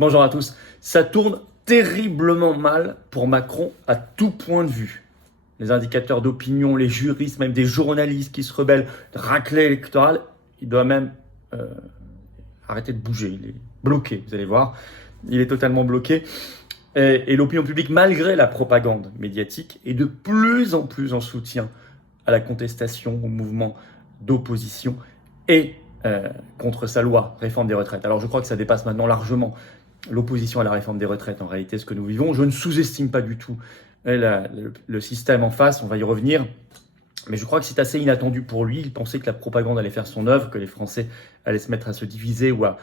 Bonjour à tous. Ça tourne terriblement mal pour Macron à tout point de vue. Les indicateurs d'opinion, les juristes, même des journalistes qui se rebellent, raclée électorale, il doit même arrêter de bouger. Il est bloqué, vous allez voir. Il est totalement bloqué. Et l'opinion publique, malgré la propagande médiatique, est de plus en plus en soutien à la contestation, au mouvement d'opposition et contre sa loi, réforme des retraites. Alors je crois que ça dépasse maintenant largement l'opposition à la réforme des retraites, en réalité, ce que nous vivons. Je ne sous-estime pas du tout le système en face, on va y revenir. Mais je crois que c'est assez inattendu pour lui. Il pensait que la propagande allait faire son œuvre, que les Français allaient se mettre à se diviser ou à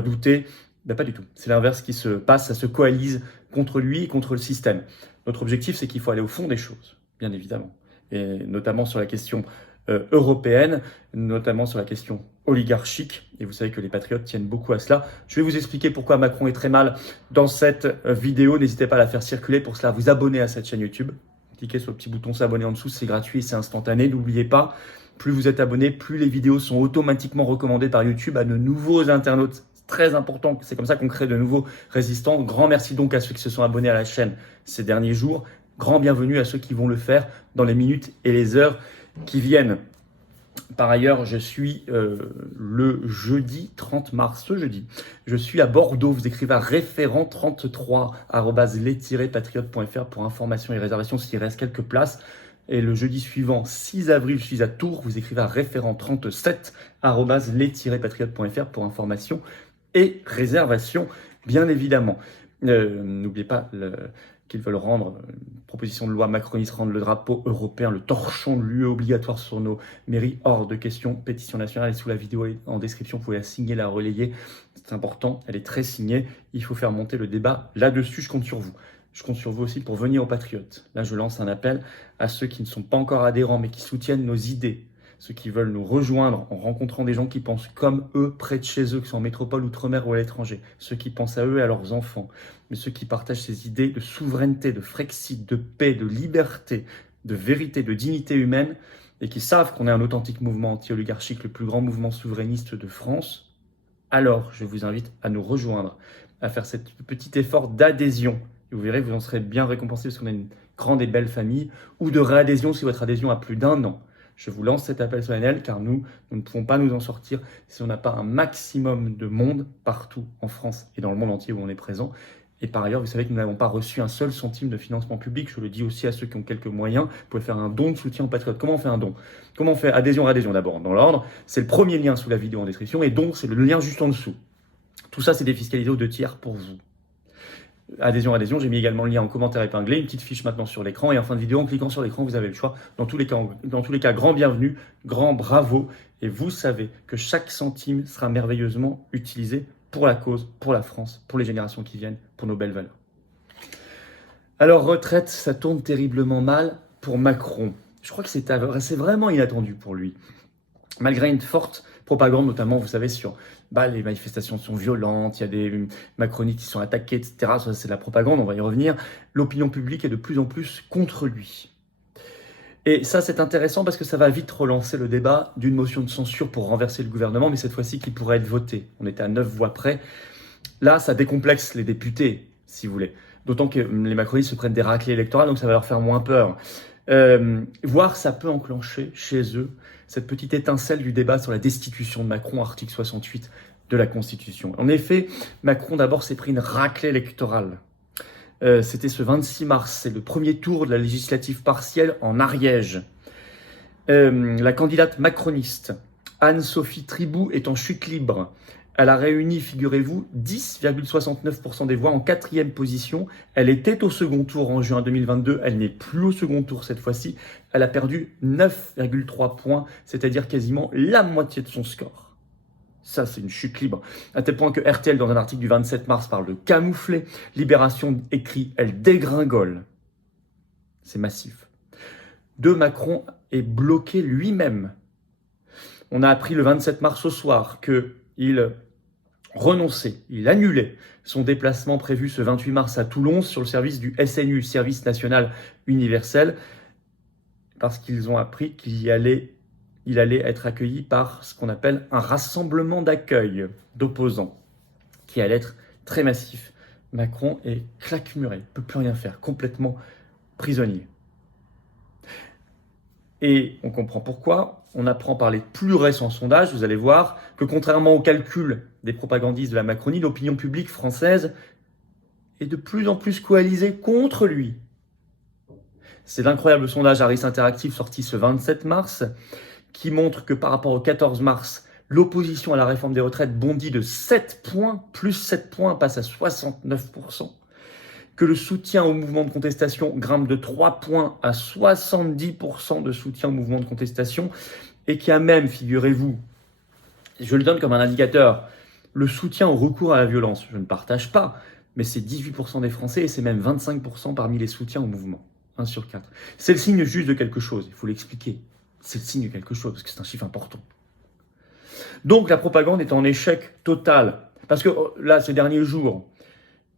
douter. Ben, pas du tout. C'est l'inverse qui se passe, ça se coalise contre lui et contre le système. Notre objectif, c'est qu'il faut aller au fond des choses, bien évidemment. Et notamment sur la question européenne, notamment sur la question oligarchique. Et vous savez que les patriotes tiennent beaucoup à cela. Je vais vous expliquer pourquoi Macron est très mal dans cette vidéo. N'hésitez pas à la faire circuler. Pour cela, vous abonner à cette chaîne YouTube. Cliquez sur le petit bouton s'abonner en dessous, c'est gratuit, c'est instantané. N'oubliez pas, plus vous êtes abonné, plus les vidéos sont automatiquement recommandées par YouTube à de nouveaux internautes. C'est très important, c'est comme ça qu'on crée de nouveaux résistants. Grand merci donc à ceux qui se sont abonnés à la chaîne ces derniers jours. Grand bienvenue à ceux qui vont le faire dans les minutes et les heures qui viennent. Par ailleurs, je suis le jeudi 30 mars, ce jeudi, je suis à Bordeaux. Vous écrivez à référent33@les-patriotes.fr pour informations et réservations s'il reste quelques places. Et le jeudi suivant, 6 avril, je suis à Tours. Vous écrivez à référent37@les-patriotes.fr pour informations et réservations, bien évidemment. N'oubliez pas qu'ils veulent rendre une proposition de loi macroniste, rendre le drapeau européen, le torchon de l'UE obligatoire sur nos mairies, hors de question. Pétition nationale est sous la vidéo et en description, vous pouvez la signer, la relayer. C'est important, elle est très signée. Il faut faire monter le débat là-dessus, je compte sur vous. Je compte sur vous aussi pour venir aux Patriotes. Là, je lance un appel à ceux qui ne sont pas encore adhérents, mais qui soutiennent nos idées. Ceux qui veulent nous rejoindre en rencontrant des gens qui pensent comme eux, près de chez eux, que ce soit en métropole, outre-mer ou à l'étranger. Ceux qui pensent à eux et à leurs enfants. Mais ceux qui partagent ces idées de souveraineté, de Frexit, de paix, de liberté, de vérité, de dignité humaine, et qui savent qu'on est un authentique mouvement anti-oligarchique, le plus grand mouvement souverainiste de France, alors je vous invite à nous rejoindre, à faire cet petit effort d'adhésion. Et vous verrez, vous en serez bien récompensé parce qu'on a une grande et belle famille, ou de réadhésion si votre adhésion a plus d'1 an. Je vous lance cet appel solennel car nous ne pouvons pas nous en sortir si on n'a pas un maximum de monde partout en France et dans le monde entier où on est présent. Et par ailleurs, vous savez que nous n'avons pas reçu un seul centime de financement public. Je le dis aussi à ceux qui ont quelques moyens. Vous pouvez faire un don de soutien aux patriotes. Comment on fait un don? Comment on fait adhésion d'abord dans l'ordre? C'est le premier lien sous la vidéo en description et don, c'est le lien juste en dessaux. Tout ça, c'est défiscalisé aux 2 tiers pour vous. Adhésion, j'ai mis également le lien en commentaire épinglé, une petite fiche maintenant sur l'écran et en fin de vidéo, en cliquant sur l'écran, vous avez le choix. Dans tous les cas, grand bienvenue, grand bravo et vous savez que chaque centime sera merveilleusement utilisé pour la cause, pour la France, pour les générations qui viennent, pour nos belles valeurs. Alors retraite, ça tourne terriblement mal pour Macron. Je crois que c'est vraiment inattendu pour lui. Malgré une forte propagande, notamment, vous savez, sur les manifestations sont violentes, il y a des macronistes qui sont attaqués, etc. Ça, c'est de la propagande, on va y revenir. L'opinion publique est de plus en plus contre lui. Et ça, c'est intéressant parce que ça va vite relancer le débat d'une motion de censure pour renverser le gouvernement, mais cette fois-ci qui pourrait être votée. On était à 9 voix près. Là, ça décomplexe les députés, si vous voulez. D'autant que les macronistes se prennent des raclées électorales, donc ça va leur faire moins peur. Voire ça peut enclencher chez eux cette petite étincelle du débat sur la destitution de Macron, article 68 de la Constitution. En effet, Macron d'abord s'est pris une raclée électorale. C'était ce 26 mars, c'est le premier tour de la législative partielle en Ariège. La candidate macroniste Anne-Sophie Tribou est en chute libre. Elle a réuni, figurez-vous, 10,69% des voix en 4e position. Elle était au second tour en juin 2022. Elle n'est plus au second tour cette fois-ci. Elle a perdu 9,3 points, c'est-à-dire quasiment la moitié de son score. Ça, c'est une chute libre. À tel point que RTL, dans un article du 27 mars, parle de camoufler. Libération écrit « Elle dégringole ». C'est massif. Macron est bloqué lui-même. On a appris le 27 mars au soir qu'il renonçait, il annulait son déplacement prévu ce 28 mars à Toulon sur le service du SNU, Service National Universel, parce qu'ils ont appris qu'il allait être accueilli par ce qu'on appelle un rassemblement d'accueil d'opposants, qui allait être très massif. Macron est claquemuré, ne peut plus rien faire, complètement prisonnier. Et on comprend pourquoi. On apprend par les plus récents sondages, vous allez voir, que contrairement aux calculs des propagandistes de la Macronie, l'opinion publique française est de plus en plus coalisée contre lui. C'est l'incroyable sondage Harris Interactive sorti ce 27 mars qui montre que par rapport au 14 mars, l'opposition à la réforme des retraites bondit de 7 points, plus 7 points, passe à 69%. Que le soutien au mouvement de contestation grimpe de 3 points à 70% de soutien au mouvement de contestation, et qu'il y a même, figurez-vous, je le donne comme un indicateur, le soutien au recours à la violence. Je ne partage pas, mais c'est 18% des Français et c'est même 25% parmi les soutiens au mouvement. 1 sur 4. C'est le signe juste de quelque chose, il faut l'expliquer. C'est le signe de quelque chose, parce que c'est un chiffre important. Donc la propagande est en échec total. Parce que là, ces derniers jours,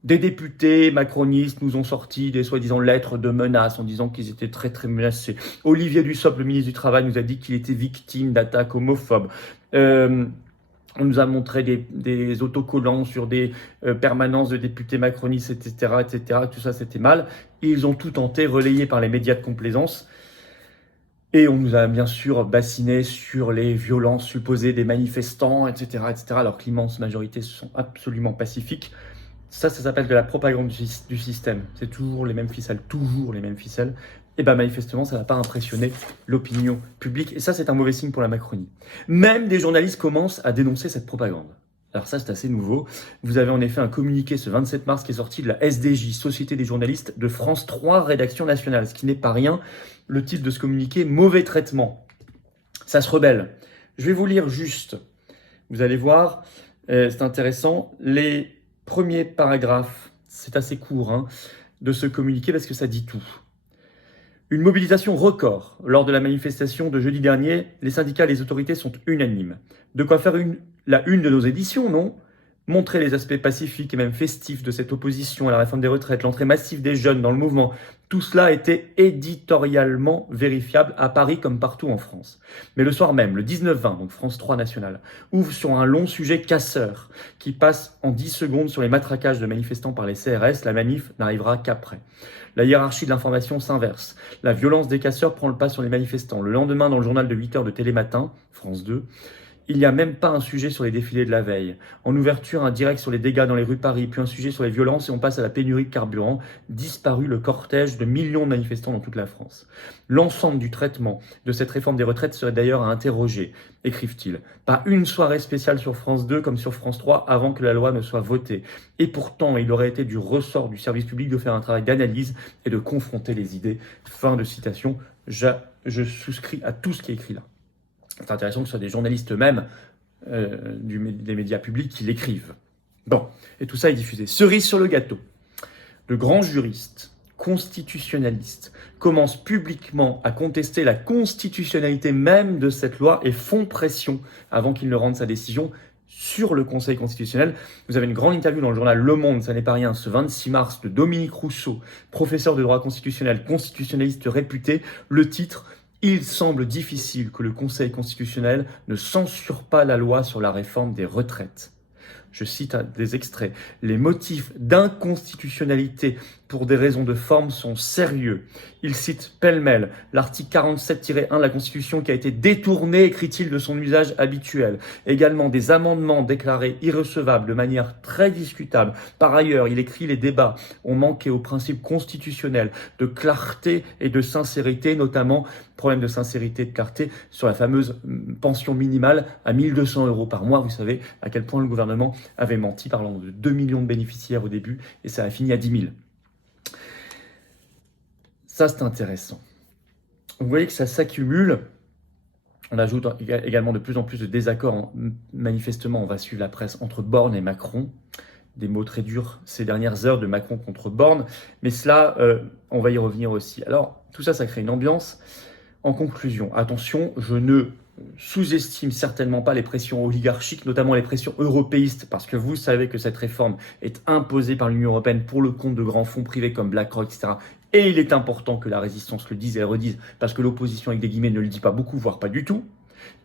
des députés macronistes nous ont sorti des soi-disant lettres de menaces en disant qu'ils étaient très très menacés. Olivier Dussopt, le ministre du Travail, nous a dit qu'il était victime d'attaques homophobes. On nous a montré des autocollants sur des permanences de députés macronistes, etc., etc. Tout ça, c'était mal. Ils ont tout tenté, relayé par les médias de complaisance. Et on nous a bien sûr bassiné sur les violences supposées des manifestants, etc., etc. Alors que l'immense majorité sont absolument pacifiques. Ça s'appelle de la propagande du système. C'est toujours les mêmes ficelles, toujours les mêmes ficelles. Et bien manifestement, ça n'a pas impressionné l'opinion publique. Et ça, c'est un mauvais signe pour la Macronie. Même des journalistes commencent à dénoncer cette propagande. Alors ça, c'est assez nouveau. Vous avez en effet un communiqué ce 27 mars qui est sorti de la SDJ, Société des journalistes de France 3, rédaction nationale. Ce qui n'est pas rien. Le titre de ce communiqué, mauvais traitement. Ça se rebelle. Je vais vous lire juste. Vous allez voir, c'est intéressant. Les premiers paragraphes, c'est assez court, de ce communiqué parce que ça dit tout. Une mobilisation record. Lors de la manifestation de jeudi dernier, les syndicats et les autorités sont unanimes. De quoi faire la une de nos éditions, non ? Montrer les aspects pacifiques et même festifs de cette opposition à la réforme des retraites, l'entrée massive des jeunes dans le mouvement, tout cela était éditorialement vérifiable à Paris comme partout en France. Mais le soir même, le 19-20, donc France 3 nationale, ouvre sur un long sujet casseur qui passe en 10 secondes sur les matraquages de manifestants par les CRS. La manif n'arrivera qu'après. La hiérarchie de l'information s'inverse. La violence des casseurs prend le pas sur les manifestants. Le lendemain, dans le journal de 8h de Télématin, France 2, il n'y a même pas un sujet sur les défilés de la veille. En ouverture, un direct sur les dégâts dans les rues de Paris, puis un sujet sur les violences et on passe à la pénurie de carburant. Disparu le cortège de millions de manifestants dans toute la France. L'ensemble du traitement de cette réforme des retraites serait d'ailleurs à interroger, écrivent-ils. Pas une soirée spéciale sur France 2 comme sur France 3 avant que la loi ne soit votée. Et pourtant, il aurait été du ressort du service public de faire un travail d'analyse et de confronter les idées. Fin de citation. Je souscris à tout ce qui est écrit là. C'est intéressant que ce soit des journalistes eux-mêmes des médias publics qui l'écrivent. Bon, et tout ça est diffusé. Cerise sur le gâteau. De grands juristes constitutionnalistes commencent publiquement à contester la constitutionnalité même de cette loi et font pression avant qu'il ne rende sa décision sur le Conseil constitutionnel. Vous avez une grande interview dans le journal Le Monde, ça n'est pas rien, ce 26 mars, de Dominique Rousseau, professeur de droit constitutionnel, constitutionnaliste réputé. Le titre: il semble difficile que le Conseil constitutionnel ne censure pas la loi sur la réforme des retraites. Je cite des extraits. Les motifs d'inconstitutionnalité pour des raisons de forme sont sérieux. Il cite pêle-mêle l'article 47-1 de la Constitution qui a été détourné, écrit-il, de son usage habituel. Également des amendements déclarés irrecevables de manière très discutable. Par ailleurs, il écrit: les débats ont manqué aux principes constitutionnels de clarté et de sincérité, notamment problème de sincérité et de clarté sur la fameuse pension minimale à 1 200 € par mois. Vous savez à quel point le gouvernement avait menti parlant de 2 millions de bénéficiaires au début et ça a fini à 10 000. Ça, c'est intéressant. Vous voyez que ça s'accumule. On ajoute également de plus en plus de désaccords. Manifestement, on va suivre la presse entre Borne et Macron. Des mots très durs ces dernières heures de Macron contre Borne. Mais cela, on va y revenir aussi. Alors, tout ça, ça crée une ambiance. En conclusion, attention, je ne sous-estime certainement pas les pressions oligarchiques, notamment les pressions européistes, parce que vous savez que cette réforme est imposée par l'Union européenne pour le compte de grands fonds privés comme BlackRock, etc. Et il est important que la résistance le dise et le redise, parce que l'opposition, avec des guillemets, ne le dit pas beaucoup, voire pas du tout.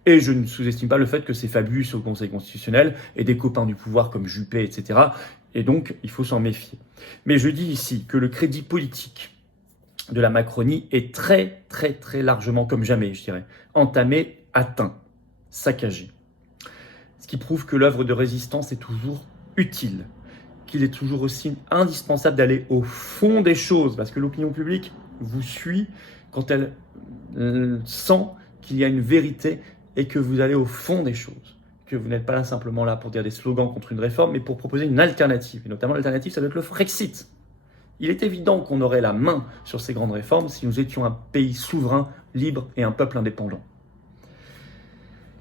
Et je ne sous-estime pas le fait que c'est Fabius au Conseil constitutionnel et des copains du pouvoir comme Juppé, etc., Et donc, il faut s'en méfier. Mais je dis ici que le crédit politique de la Macronie est très, très, très largement, comme jamais, je dirais, entamé, atteint, saccagé. Ce qui prouve que l'œuvre de résistance est toujours utile, qu'il est toujours aussi indispensable d'aller au fond des choses, parce que l'opinion publique vous suit quand elle sent qu'il y a une vérité et que vous allez au fond des choses, que vous n'êtes pas là simplement là pour dire des slogans contre une réforme, mais pour proposer une alternative. Et notamment l'alternative, ça doit être le Frexit. Il est évident qu'on aurait la main sur ces grandes réformes si nous étions un pays souverain, libre et un peuple indépendant.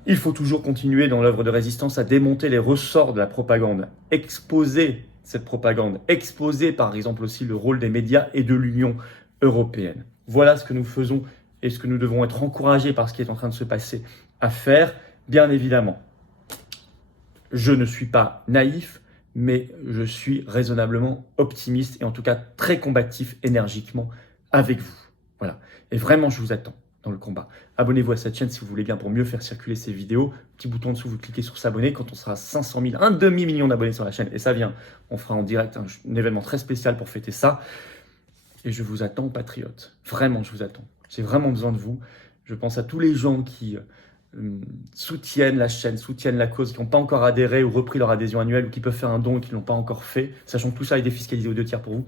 Il faut toujours continuer dans l'œuvre de résistance à démonter les ressorts de la propagande, exposer cette propagande, exposer par exemple aussi le rôle des médias et de l'Union européenne. Voilà ce que nous faisons et ce que nous devons être encouragés par ce qui est en train de se passer à faire, bien évidemment. Je ne suis pas naïf, mais je suis raisonnablement optimiste et en tout cas très combatif énergiquement avec vous. Voilà. Et vraiment, je vous attends dans le combat. Abonnez-vous à cette chaîne si vous voulez bien pour mieux faire circuler ces vidéos. Petit bouton en dessous, vous cliquez sur s'abonner. Quand on sera à 500 000, un demi-million d'abonnés sur la chaîne, et ça vient, on fera en direct un événement très spécial pour fêter ça. Et je vous attends, patriotes. Vraiment, je vous attends. J'ai vraiment besoin de vous. Je pense à tous les gens qui soutiennent la chaîne, soutiennent la cause, qui n'ont pas encore adhéré ou repris leur adhésion annuelle ou qui peuvent faire un don et qui ne l'ont pas encore fait, sachant que tout ça est défiscalisé aux 2/3 pour vous.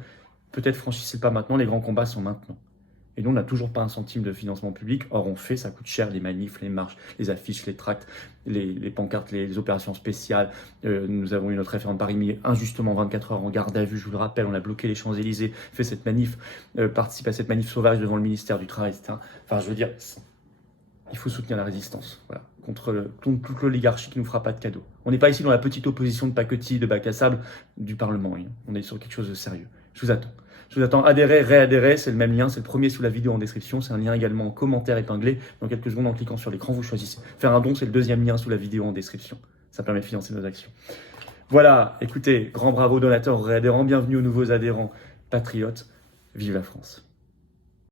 Peut-être franchissez le pas maintenant, les grands combats sont maintenant. Et nous, on n'a toujours pas un centime de financement public. Or, on fait, ça coûte cher, les manifs, les marches, les affiches, les tracts, les pancartes, les opérations spéciales. Nous avons eu notre référent de Paris mis injustement 24 heures en garde à vue, je vous le rappelle. On a bloqué les Champs-Élysées, fait cette manif, participe à cette manif sauvage devant le ministère du Travail, etc. Enfin, je veux dire, il faut soutenir la résistance, voilà, contre toute l'oligarchie qui ne nous fera pas de cadeaux. On n'est pas ici dans la petite opposition de paquetis, de bac à sable du Parlement. Hein. On est sur quelque chose de sérieux. Je vous attends. Je vous attends, adhérer, réadhérer, c'est le même lien, c'est le premier sous la vidéo en description, c'est un lien également en commentaire épinglé. Dans quelques secondes, en cliquant sur l'écran, vous choisissez. Faire un don, c'est le deuxième lien sous la vidéo en description. Ça permet de financer nos actions. Voilà, écoutez, grand bravo donateurs, réadhérents, bienvenue aux nouveaux adhérents patriotes. Vive la France.